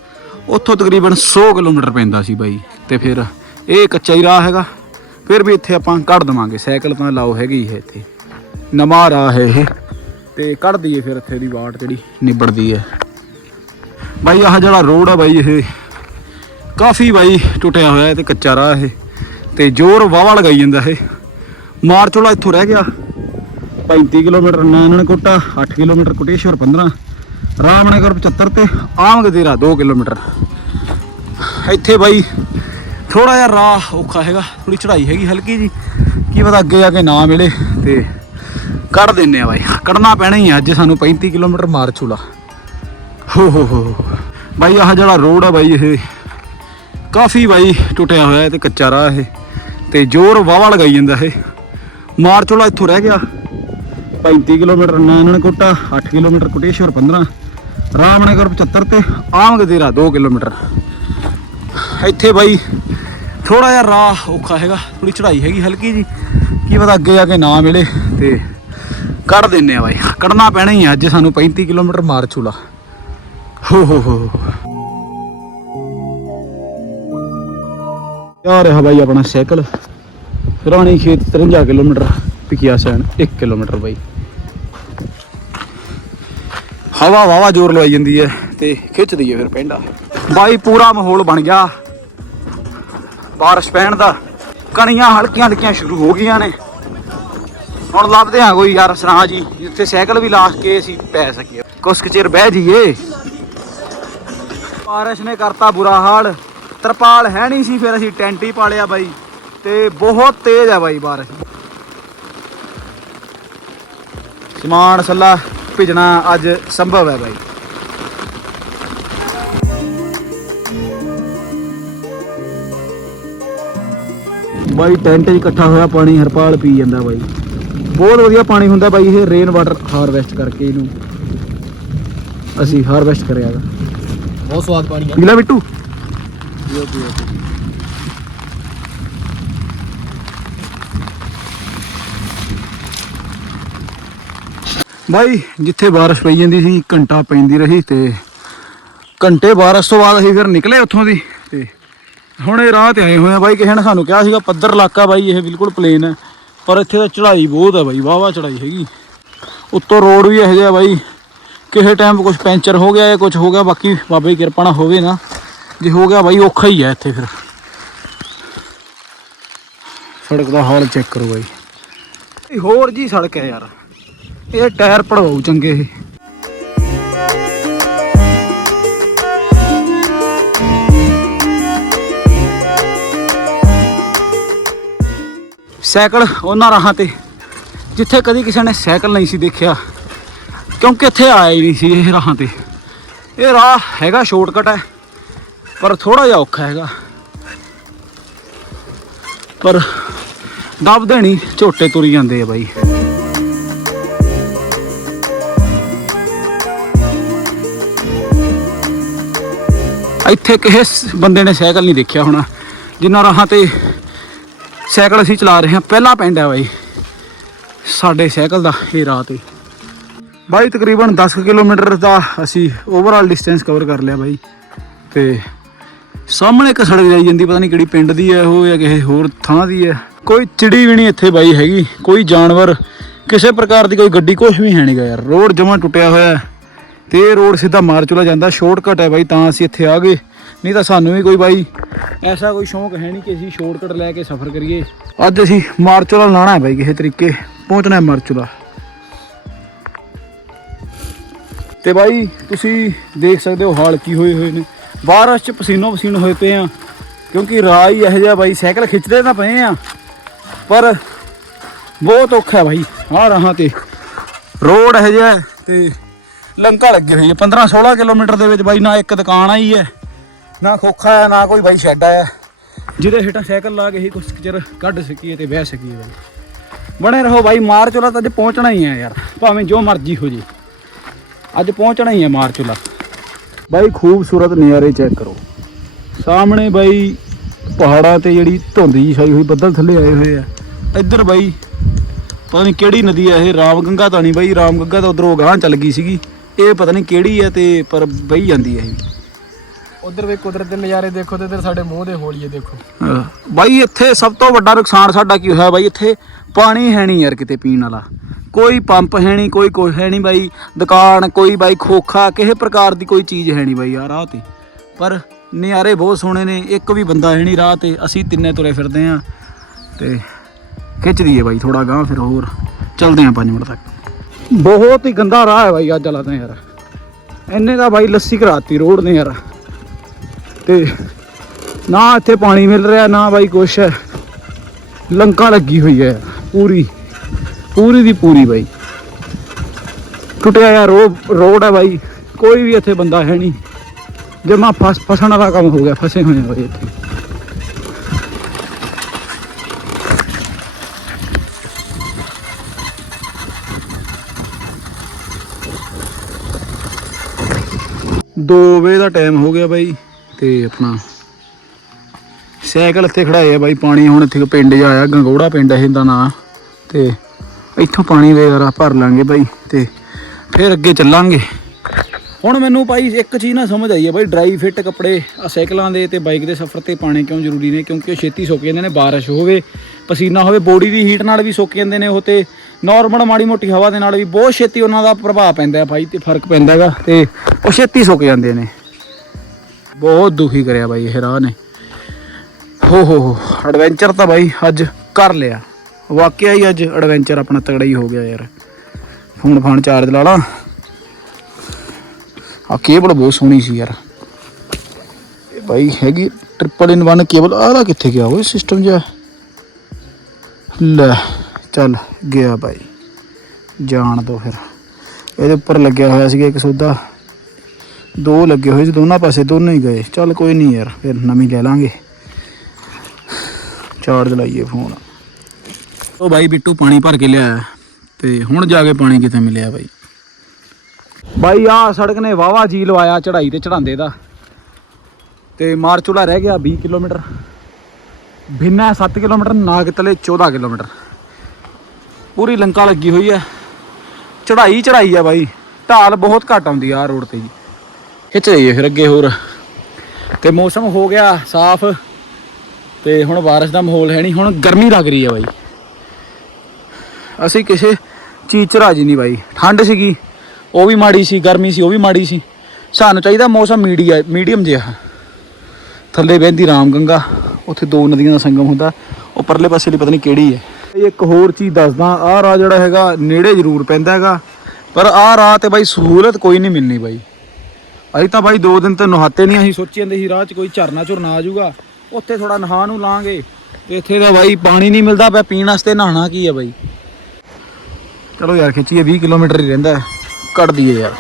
ਉੱਥੋਂ ਤਕਰੀਬਨ 100 ਕਿਲੋਮੀਟਰ ਪੈਂਦਾ ਸੀ ਬਾਈ। ਤੇ ਫਿਰ ਇਹ ਕੱਚਾ ਹੀ ਰਾਹ ਹੈਗਾ। ਫਿਰ ਵੀ ਇੱਥੇ ਆਪਾਂ ਕੱਢ ਦਵਾਂਗੇ, ਸਾਈਕਲ ਤਾਂ ਲਾਓ ਹੈਗੀ ਹੈ ਇੱਥੇ। ਨਵਾਂ ਰਾਹ ਹੈ ਇਹ। ਤੇ ਕੱਢ ਦਈਏ ਫਿਰ ਇੱਥੇ ਦੀ ਵਾਟ ਜਿਹੜੀ ਨਿਬੜਦੀ ਹੈ। ਬਾਈ, ਆਹ ਜਿਹੜਾ ਰੋਡ ਆ ਬਾਈ, ਇਹ ਕਾਫੀ ਬਾਈ ਟੁੱਟਿਆ ਹੋਇਆ ਹੈ ਤੇ ਕੱਚਾ ਰਾਹ ਇਹ ਤੇ ਜ਼ੋਰ ਵਾਵਾ ਲਗਾਈ ਜਾਂਦਾ ਇਹ ਮਾਰਚੋਲਾ ਇੱਥੋਂ ਰਹਿ ਗਿਆ। 35 ਕਿਲੋਮੀਟਰ ਨਾਨਣਕੋਟਾ 8 ਕਿਲੋਮੀਟਰ ਕੋਟੇਸ਼ਵਰ 15 ਰਾਮਨਗਰ 75 ਤੇ ਆਮਗ ਤੇਰਾ 2 ਕਿਲੋਮੀਟਰ। ਇੱਥੇ ਬਾਈ ਥੋੜਾ ਜਿਹਾ ਰਾਹ ਔਖਾ ਹੈਗਾ ਥੋੜੀ ਚੜ੍ਹਾਈ ਹੈਗੀ ਹਲਕੀ ਜੀ ਕੀ ਪਤਾ ਅੱਗੇ ਜਾ ਕੇ ਨਾ ਮਿਲੇ ਤੇ ਕੱਢ ਦਿੰਨੇ ਆ ਬਾਈ। ਕੱਢਣਾ ਪੈਣਾ ਹੀ ਆ, ਅੱਜ ਸਾਨੂੰ 35 ਕਿਲੋਮੀਟਰ ਮਾਰਚੂਲਾ ਹੋ ਹੋ ਹੋ ਬਾਈ ਆਹ ਜਿਹੜਾ ਰੋਡ ਆ ਬਾਈ ਇਹ, ਕਾਫੀ ਬਾਈ ਟੁੱਟਿਆ ਹੋਇਆ ਹੈ ਤੇ ਕੱਚਾ ਰਾਹ ਇਹ ਤੇ ਜ਼ੋਰ ਵਾਵਾ ਲਗਾਈ ਜਾਂਦਾ ਇਹ। ਮਾਰਚੋਲਾ ਇੱਥੋਂ ਰਹਿ ਗਿਆ। 35 ਕਿਲੋਮੀਟਰ ਨਾਨਣਕੋਟਾ 8 ਕਿਲੋਮੀਟਰ ਕੋਟੇਸ਼ਵਰ 15 ਰਾਮਨਗਰ 75 ਤੇ ਆਮ ਤੇਰਾ 2 ਕਿਲੋਮੀਟਰ। ਇੱਥੇ ਬਾਈ ਥੋੜਾ ਜਿਹਾ ਰਾਹ ਔਖਾ ਹੈਗਾ ਥੋੜੀ ਚੜ੍ਹਾਈ ਹੈਗੀ ਹਲਕੀ ਜੀ, ਕੀ ਪਤਾ ਅੱਗੇ ਜਾ ਕੇ ਨਾ ਮਿਲੇ ਤੇ ਕੱਢ ਦਿੰਨੇ ਆ ਬਾਈ। ਕੱਢਣਾ ਪੈਣਾ ਹੀ ਆ, ਅੱਜ ਸਾਨੂੰ 35 ਕਿਲੋਮੀਟਰ ਮਾਰਚੂਲਾ ਹੋ ਹੋ ਹੋ ਯਾਰ ਰਿਹਾ ਬਾਈ ਆਪਣਾ ਸਾਈਕਲ ਰਾਣੀ ਖੇਤ 53 ਕਿਲੋਮੀਟਰ, ਪਿਕਿਆ ਸੈਨ 1 ਕਿਲੋਮੀਟਰ ਬਾਈ। ਹਵਾ ਵਾਵਾ ਜ਼ੋਰ ਲਵਾਈ ਜਾਂਦੀ ਹੈ ਤੇ ਖਿੱਚਦੀ ਹੈ ਫਿਰ ਪੈਂਡਾ ਬਾਈ, ਪੂਰਾ ਮਾਹੌਲ ਬਣ ਗਿਆ। ਬਾਰਿਸ਼ ਪੈਣ ਦਾ ਕਣੀਆਂ ਹਲਕੀਆਂ ਹਲਕੀਆਂ ਸ਼ੁਰੂ ਹੋ ਗਈਆਂ ਨੇ। ਹੁਣ ਲੱਭਦੇ ਆ ਕੋਈ ਯਾਰ ਸਰਾਂ ਜੀ, ਜਿੱਥੇ ਸਾਈਕਲ ਵੀ ਲਾ ਕੇ ਅਸੀਂ ਪੈ ਸਕੀਏ। ਕੁਛ ਕੁ ਚਿਰ ਬਹਿ ਜਾਈਏ। ਬਾਰਿਸ਼ ਨੇ ਕਰਤਾ ਬੁਰਾ ਹਾਲ। ਤਰਪਾਲ ਹੈ ਨਹੀਂ ਸੀ ਫਿਰ ਅਸੀਂ ਟੈਂਟ ਹੀ ਪਾਲਿਆ ਬਾਈ ਤੇ ਬਹੁਤ ਤੇਜ਼ ਹੈ ਬਾਈ ਬਾਰਿਸ਼। ਸਮਾਨ ਸੱਲਾ ਭਿਜਣਾ ਅੱਜ ਸੰਭਵ ਹੈ ਬਾਈ। ਬਾਈ ਟੈਂਟ 'ਚ ਇਕੱਠਾ ਹੋਇਆ ਪਾਣੀ ਹਰਪਾਲ ਪੀ ਜਾਂਦਾ ਬਾਈ। ਬਹੁਤ ਵਧੀਆ ਪਾਣੀ ਹੁੰਦਾ ਬਾਈ ਇਹ ਰੇਨ ਵਾਟਰ ਹਾਰਵੈਸਟ ਕਰਕੇ ਇਹਨੂੰ। ਅਸੀਂ ਹਾਰਵੈਸਟ ਕਰਿਆ ਗਾ ਬਹੁਤ ਸਵਾਦ ਪਾਣੀ ਪੀਲਾ ਬਿੱਟੂ। ਪੀਓ ਪੀਓ ਬਾਈ, ਜਿੱਥੇ ਬਾਰਿਸ਼ ਪਈ ਜਾਂਦੀ ਸੀ, ਘੰਟਾ ਪੈਂਦੀ ਰਹੀ ਤੇ ਘੰਟੇ ਬਾਰਿਸ਼ ਤੋਂ ਬਾਅਦ ਅਸੀਂ ਫਿਰ ਨਿਕਲੇ ਉੱਥੋਂ ਦੀ ਤੇ ਹੁਣ ਇਹ ਰਾਹ ਤੇ ਆਏ ਹੋਏ ਆ ਬਾਈ, ਕਿਸੇ ਨੇ ਸਾਨੂੰ ਕਿਹਾ ਸੀਗਾ ਪੱਧਰ ਇਲਾਕਾ ਬਾਈ, ਇਹ ਬਿਲਕੁਲ ਪਲੇਨ ਹੈ, ਪਰ ਇੱਥੇ ਤਾਂ ਚੜ੍ਹਾਈ ਬਹੁਤ ਹੈ ਬਾਈ ਵਾਵਾ ਚੜ੍ਹਾਈ ਹੈਗੀ। ਉੱਤੋਂ ਰੋਡ ਵੀ ਇਹੋ ਜਿਹਾ ਬਾਈ, ਕਿਸੇ ਟਾਈਮ ਕੁਝ ਪੈਂਚਰ ਹੋ ਗਿਆ ਜਾਂ ਕੁਝ ਹੋ ਗਿਆ, ਬਾਕੀ ਬਾਬੇ ਦੀ ਕਿਰਪਾ ਨਾਲ ਹੋਵੇ ਨਾ, ਜੇ ਹੋ ਗਿਆ ਬਾਈ, ਔਖਾ ਹੀ ਹੈ ਇੱਥੇ ਫਿਰ। ਸੜਕ ਦਾ ਹਾਲ ਚੈੱਕ ਕਰੋ ਬਾਈ, ਹੋਰ ਜੀ ਸੜਕ ਹੈ ਯਾਰ। ਇਹ ਟਾਇਰ ਪੜਵਾਉ ਚੰਗੇ ਇਹ। ਸਾਈਕਲ ਉਹਨਾਂ ਰਾਹਾਂ ਤੇ, ਜਿੱਥੇ ਕਦੀ ਕਿਸੇ ਨੇ ਸਾਈਕਲ ਨਹੀਂ ਸੀ ਦੇਖਿਆ, ਕਿਉਂਕਿ ਇੱਥੇ ਆਇਆ ਹੀ ਨਹੀਂ ਸੀ ਇਹ ਰਾਹਾਂ ਤੇ। ਇਹ ਰਾਹ ਹੈਗਾ ਸ਼ਾਰਟਕਟ ਹੈ, ਪਰ ਥੋੜਾ ਜਿਹਾ ਔਖਾ ਹੈਗਾ। ਪਰ ਦੱਬਦੇ ਦੇਣੀ, ਝੋਟੇ ਤੁਰੀ ਜਾਂਦੇ ਆ ਬਾਈ। ਇੱਥੇ ਕਿਸੇ ਬੰਦੇ ਨੇ ਸਾਈਕਲ ਨਹੀਂ ਦੇਖਿਆ ਹੋਣਾ। ਜਿੰਨਾ ਰਾਹਾਂ ਤੇ ਸਾਈਕਲ ਅਸੀਂ ਚਲਾ ਰਹੇ ਹਾਂ। ਪਹਿਲਾ ਪਿੰਡ ਹੈ ਬਾਈ। ਸਾਡੇ ਸਾਈਕਲ ਦਾ ਇਹ ਰਾਹ ਤੇ। ਬਾਈ, ਤਕਰੀਬਨ 10 ਕਿਲੋਮੀਟਰ ਦਾ ਅਸੀਂ ਓਵਰਆਲ ਡਿਸਟੈਂਸ ਕਵਰ ਕਰ ਲਿਆ ਬਾਈ। ਤੇ ਸਾਹਮਣੇ ਇੱਕ ਸੜਕ ਜਾਈ ਜਾਂਦੀ, ਪਤਾ ਨਹੀਂ ਕਿਹੜੀ ਪਿੰਡ ਦੀ ਹੈ ਉਹ ਜਾਂ ਕਿਸੇ ਹੋਰ ਥਾਂ ਦੀ ਹੈ। ਕੋਈ ਚਿੜੀ ਵੀ ਨਹੀਂ ਇੱਥੇ ਬਾਈ ਹੈਗੀ। ਕੋਈ ਜਾਨਵਰ, ਕਿਸੇ ਪ੍ਰਕਾਰ ਦੀ ਕੋਈ ਗੱਡੀ ਕੁਝ ਵੀ ਹੈ ਨਹੀਂਗਾ ਯਾਰ। ਰੋਡ ਜਮਾਂ ਟੁੱਟਿਆ ਹੋਇਆ ਤੇ ਇਹ ਰੋਡ ਸਿੱਧਾ ਮਾਰਚੂਲਾ ਜਾਂਦਾ ਸ਼ਾਰਟਕਟ ਹੈ ਬਾਈ, ਤਾਂ ਅਸੀਂ ਇੱਥੇ ਆ ਗਏ। ਨਹੀਂ ਤਾਂ ਸਾਨੂੰ ਵੀ ਕੋਈ ਬਾਈ, ਐਸਾ ਕੋਈ ਸ਼ੌਂਕ ਹੈ ਨਹੀਂ ਕਿ ਅਸੀਂ ਸ਼ਾਰਟਕਟ ਲੈ ਕੇ ਸਫ਼ਰ ਕਰੀਏ। ਅੱਜ ਅਸੀਂ ਮਾਰਚੂਲਾ ਲਾਣਾ ਹੈ ਬਾਈ, ਕਿਸੇ ਤਰੀਕੇ ਪਹੁੰਚਣਾ ਹੈ ਮਾਰਚੂਲਾ ਤੇ ਬਾਈ, ਤੁਸੀਂ ਦੇਖ ਸਕਦੇ ਹੋ ਹਾਲ ਕੀ ਹੋਏ ਹੋਏ ਨੇ। ਬਾਰਿਸ਼ ਚ ਪਸੀਨੋ ਪਸੀਨ ਹੋਏ ਪਏ ਆ, ਕਿਉਂਕਿ ਰਾਹ ਹੀ ਇਹੋ ਜਿਹਾ ਬਾਈ, ਸਾਈਕਲ ਖਿੱਚਦੇ ਤਾਂ ਪਏ ਆ, ਪਰ ਬਹੁਤ ਔਖਾ ਬਾਈ, ਆਹ ਰਾਹਾਂ ਤੇ। ਰੋਡ ਇਹੋ ਜਿਹਾ ਹੈ ਤੇ ਲੰਕਾ ਲੱਗੀ ਹੋਈ ਹੈ। 15 16 ਕਿਲੋਮੀਟਰ ਦੇ ਵਿੱਚ ਬਾਈ ਨਾ ਇੱਕ ਦੁਕਾਨ ਆਈ ਹੈ, ਨਾ ਖੋਖਾ ਹੈ, ਨਾ ਕੋਈ ਬਾਈ ਸ਼ੈੱਡ ਆਇਆ ਜਿਹਦੇ ਹੇਠਾਂ ਸਾਈਕਲ ਲਾ ਕੇ ਹੀ ਕੁਛ ਚਿਰ ਕੱਢ ਸਕੀਏ ਤੇ ਬਹਿ ਸਕੀਏ ਬਾਈ। ਬਣੇ ਰਹੋ ਬਾਈ ਮਾਰਚੁਲਾ ਤਾਂ ਅੱਜ ਪਹੁੰਚਣਾ ਹੀ ਹੈ ਯਾਰ। ਭਾਵੇਂ ਜੋ ਮਰਜ਼ੀ ਹੋ ਜੇ। ਅੱਜ ਪਹੁੰਚਣਾ ਹੀ ਹੈ ਮਾਰਚੁਲਾ ਬਾਈ, ਖੂਬਸੂਰਤ ਨਜ਼ਾਰੇ ਚੈੱਕ ਕਰੋ। ਸਾਹਮਣੇ ਬਾਈ, ਪਹਾੜਾਂ ਤੇ ਜਿਹੜੀ ਧੁੰਦ ਜੀ ਛਾਈ ਹੋਈ, ਬੱਦਲ ਥੱਲੇ ਆਏ ਹੋਏ ਆ। ਇੱਧਰ ਬਾਈ, ਪਤਾ ਨਹੀਂ ਕਿਹੜੀ ਨਦੀ ਆ ਇਹ ਰਾਮ ਗੰਗਾ ਤਾਂ ਨਹੀਂ ਬਾਈ ਰਾਮ ਗੰਗਾ ਤਾਂ ਉਧਰੋਂ ਗਾਂ ਚੱਲ ਗਈ ਸੀਗੀ। ਇਹ ਪਤਾ ਨਹੀਂ ਕਿਹੜੀ ਹੈ ਤੇ ਪਰ ਬਈ ਜਾਂਦੀ ਹੈ ਇਹ। ਉਧਰ ਵੇ ਕੁਦਰਤ ਦੇ ਨਜ਼ਾਰੇ ਦੇਖੋ ਤੇ ਇਧਰ ਸਾਡੇ ਮੂੰਹ ਦੇ ਹੋਲੀਏ ਦੇਖੋ। ਬਾਈ ਇੱਥੇ ਸਭ ਤੋਂ ਵੱਡਾ ਨੁਕਸਾਨ ਸਾਡਾ ਕੀ ਹੋਇਆ ਬਾਈ? ਇੱਥੇ ਪਾਣੀ ਹੈ ਨਹੀਂ ਯਾਰ ਕਿਤੇ ਪੀਣ ਵਾਲਾ। ਕੋਈ ਪੰਪ ਹੈ ਨਹੀਂ ਕੋਈ ਕੁਛ ਹੈ ਨਹੀਂ ਬਾਈ। ਦੁਕਾਨ ਕੋਈ ਬਾਈ ਖੋਖਾ ਕਿਸੇ ਪ੍ਰਕਾਰ ਦੀ ਕੋਈ ਚੀਜ਼ ਹੈ ਨਹੀਂ ਬਾਈ ਯਾਰ ਰਾਹ ਤੇ। ਪਰ ਨਜ਼ਾਰੇ ਬਹੁਤ ਸੋਹਣੇ ਨੇ ਇੱਕ ਵੀ ਬੰਦਾ ਹੈ ਨਹੀਂ ਰਾਹ ਤੇ। ਅਸੀਂ ਤਿੰਨੇ ਤੁਰੇ ਫਿਰਦੇ ਆ ਤੇ ਖਿੱਚ ਦਈਏ ਬਾਈ ਥੋੜਾ ਗਾਂ ਫਿਰ ਹੋਰ। ਚੱਲਦੇ ਆ 5 ਮਿੰਟ ਤੱਕ। ਬਹੁਤ ਹੀ ਗੰਦਾ ਰਾਹ ਹੈ ਬਾਈ, ਅੱਜ ਵਾਲਾ ਤਾਂ ਯਾਰ। ਇੰਨੇ ਦਾ ਬਾਈ ਲੱਸੀ ਕਰਾਤੀ ਰੋਡ ਨੇ ਯਾਰ। ਤੇ ਨਾ ਇੱਥੇ ਪਾਣੀ ਮਿਲ ਰਿਹਾ, ਨਾ ਬਾਈ ਕੁਛ ਹੈ। ਲੰਕਾ ਲੱਗੀ ਹੋਈ ਹੈ ਪੂਰੀ। ਪੂਰੀ ਦੀ ਪੂਰੀ ਬਾਈ। ਟੁੱਟਿਆ ਯਾਰ ਰੋ- ਰੋਡ ਹੈ ਬਾਈ। ਕੋਈ ਵੀ ਇੱਥੇ ਬੰਦਾ ਹੈ ਨਹੀਂ। ਜਮਾ ਫਸ ਫਸਣ ਵਾਲਾ ਕੰਮ ਹੋ ਗਿਆ, ਫਸੇ ਹੋਏ ਆ ਇੱਥੇ। ਦੋ ਵਜੇ ਦਾ ਟਾਈਮ ਹੋ ਗਿਆ ਬਾਈ ਤੇ ਆਪਣਾ ਸਾਈਕਲ ਇੱਥੇ ਖੜਾਏ ਆ ਬਾਈ ਪਾਣੀ, ਹੁਣ ਇੱਥੇ ਪਿੰਡ 'ਚ ਆਇਆ, ਗੰਗੋੜਾ ਪਿੰਡ ਹੈ ਇਹਦਾ ਨਾਂ ਤੇ ਇੱਥੋਂ ਪਾਣੀ ਵਗੈਰਾ ਭਰ ਲਾਂਗੇ ਬਾਈ ਤੇ ਫਿਰ ਅੱਗੇ ਚੱਲਾਂਗੇ। ਹੁਣ ਮੈਨੂੰ ਭਾਈ ਇੱਕ ਚੀਜ਼ ਨਾ ਸਮਝ ਆਈ ਹੈ ਬਾਈ ਡਰਾਈ ਫਿੱਟ ਕੱਪੜੇ ਆ ਸਾਈਕਲਾਂ ਦੇ ਤੇ ਬਾਈਕ ਦੇ ਸਫ਼ਰ ਤੇ ਪਾਣੇ ਕਿਉਂ ਜ਼ਰੂਰੀ ਨੇ? ਕਿਉਂਕਿ ਉਹ ਛੇਤੀ ਸੁੱਕ ਜਾਂਦੇ ਨੇ, ਬਾਰਿਸ਼ ਹੋਵੇ, ਪਸੀਨਾ ਹੋਵੇ ਬੋਡੀ ਦੀ ਹੀਟ ਨਾਲ ਵੀ ਸੁੱਕ ਜਾਂਦੇ ਨੇ ਉਹ ਤੇ ਨਾਰਮਲ ਮਾੜੀ ਮੋਟੀ ਹਵਾ ਦੇ ਨਾਲ ਵੀ ਬਹੁਤ ਛੇਤੀ ਉਹਨਾਂ ਦਾ ਪ੍ਰਭਾਵ ਪੈਂਦਾ ਹੈ ਭਾਈ ਤੇ ਫ਼ਰਕ ਪੈਂਦਾ ਹੈਗਾ, ਤੇ ਉਹ ਛੇਤੀ ਸੁੱਕ ਜਾਂਦੇ ਨੇ। ਬਹੁਤ ਦੁਖੀ ਕਰਿਆ ਬਾਈ ਇਹ ਰਾਹ ਨੇ। ਹੋ ਹੋ ਹੋ ਐਡਵੈਂਚਰ ਤਾਂ ਬਾਈ ਅੱਜ ਕਰ ਲਿਆ। ਵਾਕਿਆ ਹੀ ਅੱਜ ਐਡਵੈਂਚਰ ਆਪਣਾ ਤਗੜਾ ਹੀ ਹੋ ਗਿਆ ਯਾਰ। ਫੋਨ ਫਾਨ ਚਾਰਜ ਲਾ ਲਾ। ਆ ਕੇਬਲ ਬਹੁਤ ਸੋਹਣੀ ਸੀ ਯਾਰ। ਇਹ ਬਾਈ ਹੈਗੀ ਟ੍ਰਿਪਲ ਇਨ 1 ਕੇਬਲ ਆਹ ਕਿੱਥੇ ਗਿਆ ਓਏ ਸਿਸਟਮ ਜਿਹਾ। ਲੈ। ਚੱਲ ਗਿਆ ਬਾਈ। ਜਾਣ ਦੋ ਫਿਰ। ਇਹਦੇ ਉੱਪਰ ਲੱਗਿਆ ਹੋਇਆ ਸੀਗਾ ਇੱਕ ਸੌਦਾ। ਦੋ ਲੱਗੇ ਹੋਏ ਸੀ, ਦੋਨਾਂ ਪਾਸੇ ਦੋਨੋਂ ਹੀ ਗਏ। ਚੱਲ ਕੋਈ ਨਹੀਂ ਯਾਰ, ਫਿਰ ਨਵੀਂ ਲੈ ਲਾਂਗੇ। ਚਾਰਜ ਲਾਈਏ ਫੋਨ ਉਹ ਬਾਈ ਬਿੱਟੂ ਪਾਣੀ ਭਰ ਕੇ ਲਿਆਇਆ। ਤੇ ਹੁਣ ਜਾ ਕੇ ਪਾਣੀ ਕਿਤੇ ਮਿਲਿਆ ਬਾਈ? ਬਾਈ ਆ ਸੜਕ ਨੇ ਵਾਵਾ ਜੀ ਲਵਾਇਆ ਚੜਾਈ ਤੇ ਚੜਾਉਂਦੇ ਦਾ। ਤੇ ਮਾਰਚੂਲਾ ਰਹਿ ਗਿਆ 20 ਕਿਲੋਮੀਟਰ। ਭਿੰਨਾ 7 ਕਿਲੋਮੀਟਰ, ਨਾਗਤਲੇ 14 ਕਿਲੋਮੀਟਰ। ਪੂਰੀ ਲੰਕਾ ਲੱਗੀ ਹੋਈ ਹੈ। ਚੜਾਈ ਚੜਾਈ ਆ ਬਾਈ। ਢਾਲ ਬਹੁਤ ਘੱਟ ਆਉਂਦੀ ਆ ਰੋਡ ਤੇ ਜੀ। ਖਿੱਚ ਜਾਈਏ ਫਿਰ ਅੱਗੇ ਹੋਰ। ਤੇ ਮੌਸਮ ਹੋ ਗਿਆ ਸਾਫ਼। ਤੇ ਹੁਣ ਬਾਰਿਸ਼ ਦਾ ਮਾਹੌਲ ਹੈ ਨਹੀਂ। ਹੁਣ ਗਰਮੀ ਲੱਗ ਰਹੀ ਆ ਬਾਈ। ਅਸੀਂ ਕਿਸੇ ਚੀਜ਼ ਚ ਰਾਜੀ ਨਹੀਂ ਬਾਈ। ਠੰਡ ਸੀਗੀ। ਉਹ ਵੀ ਮਾੜੀ ਸੀ, ਗਰਮੀ ਸੀ, ਉਹ ਵੀ ਮਾੜੀ ਸੀ। ਸਾਨੂੰ ਚਾਹੀਦਾ ਮੌਸਮ ਮੀਡੀਆ, ਮੀਡੀਅਮ ਜਿਹਾ। ਥੱਲੇ ਵਹਿੰਦੀ ਰਾਮ ਗੰਗਾ ਉੱਥੇ ਦੋ ਨਦੀਆਂ ਦਾ ਸੰਗਮ ਹੁੰਦਾ। ਉਹ ਪਰਲੇ ਪਾਸੇ ਲਈ ਪਤਾ ਨਹੀਂ ਕਿਹੜੀ ਹੈ। ਇੱਕ ਹੋਰ ਚੀਜ਼ ਦੱਸਦਾ, ਆਹ ਰਾਹ ਜਿਹੜਾ ਹੈਗਾ ਨੇੜੇ ਜ਼ਰੂਰ ਪੈਂਦਾ ਹੈਗਾ, ਪਰ ਆਹ ਰਾਹ ਤੇ ਬਾਈ ਸਹੂਲਤ ਕੋਈ ਨਹੀਂ ਮਿਲਣੀ ਬਾਈ ਅਸੀਂ ਤਾਂ ਬਾਈ ਦੋ ਦਿਨ ਤੇ ਨਹਾਤੇ ਨਹੀਂ, ਅਸੀਂ ਸੋਚੀ ਜਾਂਦੇ ਸੀ ਰਾਹ 'ਚ ਕੋਈ ਝਰਨਾ ਝੁਰਨਾ ਆ ਜਾਊਗਾ, ਉੱਥੇ ਥੋੜਾ ਨਹਾ ਨੂੰ ਲਾਂਗੇ, ਤੇ ਇੱਥੇ ਤਾਂ ਬਾਈ ਪਾਣੀ ਨਹੀਂ ਮਿਲਦਾ ਪਿਆ, ਪੀਣ ਵਾਸਤੇ ਨਹਾਣਾ ਕੀ ਹੈ ਬਾਈ ਚਲੋ ਯਾਰ, ਖਿੱਚੀਏ 20 ਕਿਲੋਮੀਟਰ ਹੀ ਰਹਿੰਦਾ ਹੈ। ਕੱਢ ਦਈਏ ਯਾਰ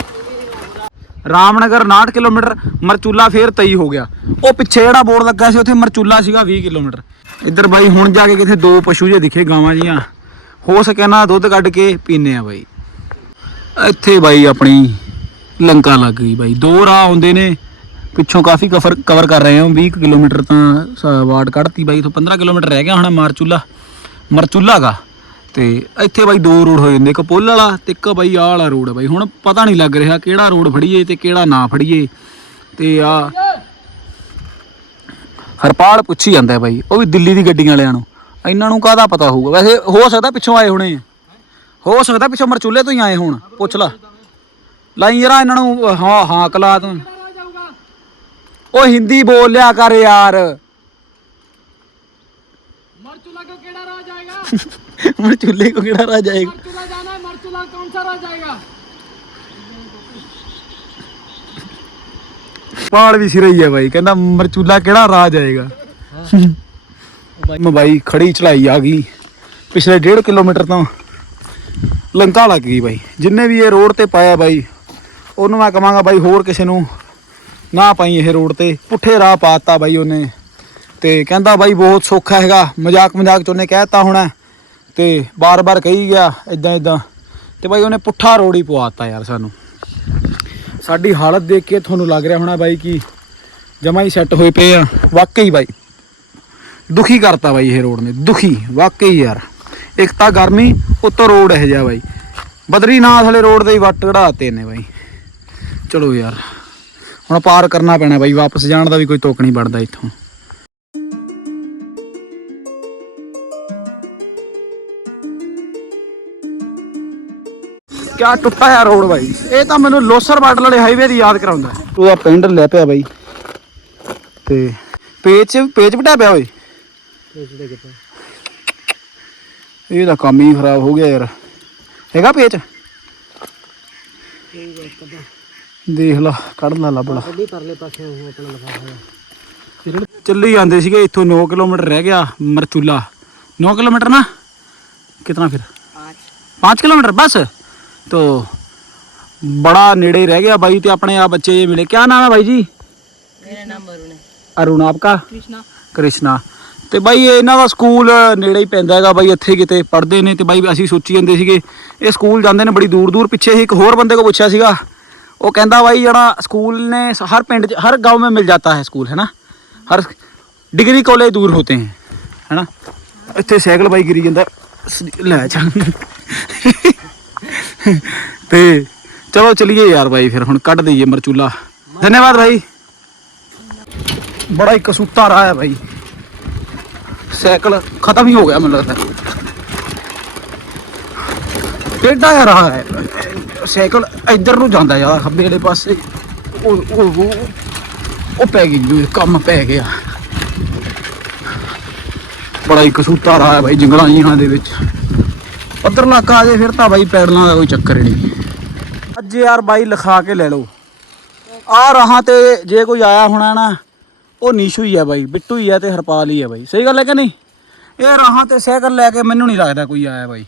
ਰਾਮਨਗਰ 69 ਕਿਲੋਮੀਟਰ, ਮਰਚੂਲਾ ਫੇਰ 23 ਹੋ ਗਿਆ। ਉਹ ਪਿੱਛੇ ਜਿਹੜਾ ਬੋਰਡ ਲੱਗਾ ਸੀ, ਉੱਥੇ ਮਰਚੂਲਾ ਸੀਗਾ 20 ਕਿਲੋਮੀਟਰ। ਇੱਧਰ ਬਾਈ, ਹੁਣ ਜਾ ਕੇ ਕਿਥੇ ਦੋ ਪਸ਼ੂ ਜੇ ਦਿਖੇ ਗਾਵਾਂ ਜੀਆਂ। ਹੋ ਸਕੇ ਨਾ ਦੁੱਧ ਕੱਢ ਕੇ ਪੀਨੇ ਆ ਬਾਈ। ਇੱਥੇ ਬਾਈ ਆਪਣੀ ਲੰਕਾ ਲੱਗ ਗਈ ਬਾਈ। ਦੋ ਰਾਹ ਆਉਂਦੇ ਨੇ, ਪਿੱਛੋਂ ਕਾਫੀ ਕਵਰ ਕਵਰ ਕਰ ਰਹੇ ਹਾਂ। 20 ਕੁ ਕਿਲੋਮੀਟਰ ਤਾਂ ਸ- ਵਾਟ ਕੱਢਤੀ ਬਾਈ। ਤੋਂ 15 ਕਿਲੋਮੀਟਰ ਰਹਿ ਗਿਆ ਹੁਣ ਮਾਰਚੂਲਾ। ਮਰਚੂਲਾ ਗਾ। ਤੇ ਇੱਥੇ ਬਾਈ ਦੋ ਰੋਡ ਹੋ ਜਾਂਦੇ ਇੱਕ ਪੁੱਲ ਵਾਲਾ ਤੇ ਇੱਕ ਬਾਈ ਆਹ ਵਾਲਾ ਰੋਡ ਬਾਈ। ਹੁਣ ਪਤਾ ਨਹੀਂ ਲੱਗ ਰਿਹਾ ਕਿਹੜਾ ਰੋਡ ਫੜੀਏ ਤੇ ਕਿਹੜਾ ਨਾ ਫੜੀਏ। ਤੇ ਆ ਹਰਪਾਲ ਪੁੱਛੀ ਜਾਂਦਾ ਬਾਈ ਉਹ ਵੀ ਦਿੱਲੀ ਦੀ ਗੱਡੀਆਂ ਵਾਲਿਆਂ ਨੂੰ। ਇਹਨਾਂ ਨੂੰ ਕਾਹਦਾ ਪਤਾ ਹੋਊਗਾ? ਵੈਸੇ ਹੋ ਸਕਦਾ ਪਿੱਛੋਂ ਆਏ ਹੋਣੇ ਹੋ ਸਕਦਾ ਪਿੱਛੋਂ ਮਰਚੂਲੇ ਤੋਂ ਹੀ ਆਏ ਹੋਣ ਪੁੱਛ ਲਾ। ਲਾਈ ਯਾਰ ਇਹਨਾਂ ਨੂੰ ਹਾਂ ਹਾਂ ਕਲਾ ਤੂੰ। ਉਹ ਹਿੰਦੀ ਬੋਲ ਲਿਆ ਕਰ ਯਾਰ। ਮਰਚੂਲਾ ਕਿਹੜਾ ਰਾਜ ਆਏਗਾ? जाएगा ਮਰਚੂਲੇ ਕੋ ਕਿਹੜਾ ਰਾਜ ਆਏਗਾ मरचूला जाना है मरचूला कौन सा रह जाएगा ਪਾਲ ਵੀ ਸਿਰ ਹੀ ਹੈ ਬਾਈ ਕਹਿੰਦਾ ਮਰਚੂਲਾ ਕਿਹੜਾ ਰਾਜ ਆਏਗਾ ਮੈਂ ਬਾਈ ਖੜੀ ਚੜਾਈ ਆ ਗਈ ਪਿਛਲੇ 1.5 ਕਿਲੋਮੀਟਰ ਤੋਂ ਲੰਕਾ ਲੱਗ ਗਈ ਬਾਈ ਜਿੰਨੇ ਵੀ ਇਹ ਰੋਡ ਤੇ ਪਾਇਆ ਬਾਈ ਉਹਨੂੰ ਮੈਂ ਕਹਾਂਗਾ ਬਾਈ ਹੋਰ ਕਿਸੇ ਨੂੰ ਨਾ ਪਾਈ ਇਹ ਰੋਡ ਤੇ ਪੁੱਠੇ ਰਾਹ ਪਾਤਾ ਬਾਈ ਉਹਨੇ ਤੇ ਕਹਿੰਦਾ ਬਾਈ ਬਹੁਤ ਸੌਖਾ ਹੈਗਾ ਮਜ਼ਾਕ ਮਜ਼ਾਕ ਚ ਉਹਨੇ ਕਹਿਤਾ ਹੋਣਾ ਤੇ ਬਾਰ-ਬਾਰ ਕਹੀ ਗਿਆ ਇਦਾਂ ਇਦਾਂ ਤੇ ਬਾਈ ਉਹਨੇ ਪੁੱਠਾ ਰੋਡ ਹੀ ਪਵਾਤਾ ਯਾਰ ਸਾਨੂੰ। ਸਾਡੀ ਹਾਲਤ ਦੇਖ ਕੇ ਤੁਹਾਨੂੰ ਲੱਗ ਰਿਹਾ ਹੋਣਾ ਬਾਈ ਕਿ ਜਮਾ ਹੀ ਸੈੱਟ ਹੋਏ ਪਏ ਆ। ਵਾਕਈ ਬਾਈ, ਦੁਖੀ ਕਰਤਾ ਬਾਈ ਇਹ ਰੋਡ ਨੇ, ਦੁਖੀ, ਵਾਕਈ ਯਾਰ। ਇੱਕ ਤਾਂ ਗਰਮੀ, ਉੱਤੋਂ ਰੋਡ ਇਹ ਜਿਹਾ ਬਾਈ। ਬਦਰੀਨਾਥ ਵਾਲੇ ਰੋਡ ਦੇ ਹੀ ਵੱਟ ਕਢਾਤੇ ਨੇ ਬਾਈ। ਚਲੋ ਯਾਰ, ਹੁਣ ਪਾਰ ਕਰਨਾ ਪੈਣਾ ਬਾਈ, ਵਾਪਸ ਜਾਣ ਦਾ ਵੀ ਕੋਈ ਤੁਕ ਨਹੀਂ ਬਣਦਾ ਇੱਥੋਂ। ਕਿਆ ਟੁੱਟਾ ਆ ਰੋਡ ਬਾਈ? ਇਹ ਤਾਂ ਮੈਨੂੰ ਲੋਸਰ ਬਾਟਲ ਵਾਲੇ ਹਾਈਵੇ ਦੀ ਯਾਦ ਕਰਾਉਂਦਾ। ਉਹਦਾ ਪਿੰਡ ਲੈ ਪਿਆ ਬਾਈ। ਤੇ ਪੇਚ ਪੇਚ ਵਟਾ ਪਿਆ ਓਏ। ਇਹ ਤਾਂ ਕੰਮ ਹੀ ਖਰਾਬ ਹੋ ਗਿਆ ਯਾਰ। ਹੈਗਾ ਪੇਚ? ਦੇਖ ਲਾ ਕੱਢ ਲਾ ਲੱਭ ਲਾ ਪਰਲੇ ਪਾਸੇ ਚੱਲੀ ਜਾਂਦੇ ਸੀਗੇ ਇੱਥੋਂ 9 ਕਿਲੋਮੀਟਰ ਰਹਿ ਗਿਆ ਮਰਚੂਲਾ 9 ਕਿਲੋਮੀਟਰ ਨਾ? ਕਿਤਨਾ ਫਿਰ? 5 5 किलोमीटर बस तो बड़ा नेड़े रह गया भाई तो अपने आप बच्चे ये मिले क्या नाम है भाई जी मेरा नाम वरुण है ਅਰੁਣ ਆਪਕਾ कृष्णा ਕ੍ਰਿਸ਼ਨਾ ਤੇ ਬਾਈ ਇਹ ਇਹਨਾਂ ਦਾ ਸਕੂਲ ਨੇੜੇ ਹੀ ਪੈਂਦਾ ਹੈਗਾ ਬਾਈ ਇੱਥੇ ਕਿਤੇ ਪੜ੍ਹਦੇ ਨੇ ਤੇ ਬਾਈ ਅਸੀਂ ਸੋਚੀ ਜਾਂਦੇ ਸੀਗੇ ਇਹ ਸਕੂਲ ਜਾਂਦੇ ਨੇ ਬੜੀ ਦੂਰ ਦੂਰ ਪਿੱਛੇ ਹੀ ਇੱਕ ਹੋਰ ਬੰਦੇ ਕੋ ਪੁੱਛਿਆ ਸੀਗਾ ਉਹ ਕਹਿੰਦਾ ਬਾਈ ਜਿਹੜਾ ਸਕੂਲ ਨੇ ਹਰ ਪਿੰਡ 'ਚ ਹਰ गांव में मिल जाता है स्कूल है ना हर डिग्री कॉलेज दूर होते हैं है ना ਇੱਥੇ ਸਾਈਕਲ ਬਾਈ ਗਿਰੀ ਜਾਂਦਾ ਸ- ਲੈ ਚੱਲ ਤੇ ਚਲੋ ਚਲੀਏ ਯਾਰ ਬਾਈ ਫਿਰ ਹੁਣ ਕੱਢ ਦਈਏ ਮਰਚੂਲਾ। ਧੰਨਵਾਦ ਭਾਈ ਬੜਾ ਹੀ ਕਸੂਤਾ ਰਾਹ ਹੈ ਭਾਈ ਸਾਈਕਲ ਖਤਮ ਹੀ ਹੋ ਗਿਆ ਮੈਨੂੰ ਲੱਗਦਾ। ਟੇਢਾ ਜਿਹਾ ਰਾਹ ਹੈ? ਸਾਈਕਲ ਇੱਧਰ ਨੂੰ ਜਾਂਦਾ ਯਾਰ ਖੱਬੇ ਵਾਲੇ ਪਾਸੇ। ਉਹ ਉਹ ਉਹ- ਪੈ ਗਈ ਜੀ, ਕੰਮ ਪੈ ਗਿਆ। ਬੜਾ ਹੀ ਕਸੂਤਾ ਰਾਹ ਹੈ ਬਾਈ ਜੰਗਲਾਂ ਜੀਹਾਂ ਦੇ ਵਿੱਚ। ਪੱਧਰ ਇਲਾਕਾ ਆ ਜੇ ਫਿਰ ਤਾਂ ਬਾਈ ਪੈਡਲਾਂ ਦਾ ਕੋਈ ਚੱਕਰ ਹੀ ਨਹੀਂ। ਅੱਜ ਯਾਰ ਬਾਈ ਲਿਖਾ ਕੇ ਲੈ ਲਓ। ਆ ਰਹਾ ਤੇ ਜੇ ਕੋਈ ਆਇਆ ਹੋਣਾ ਨਾ, ਉਹ ਨੀਸ਼ੂ ਹੀ ਆ ਬਾਈ, ਬਿੱਟੂ ਹੀ ਆ ਤੇ ਹਰਪਾਲ ਹੀ ਆ ਬਾਈ। ਸਹੀ ਗੱਲ ਹੈ ਕਿ ਨਹੀਂ? ਇਹ ਰਾਹਾਂ ਤੇ ਸਾਈਕਲ ਲੈ ਕੇ ਮੈਨੂੰ ਨਹੀਂ ਲੱਗਦਾ ਕੋਈ ਆਇਆ ਬਾਈ।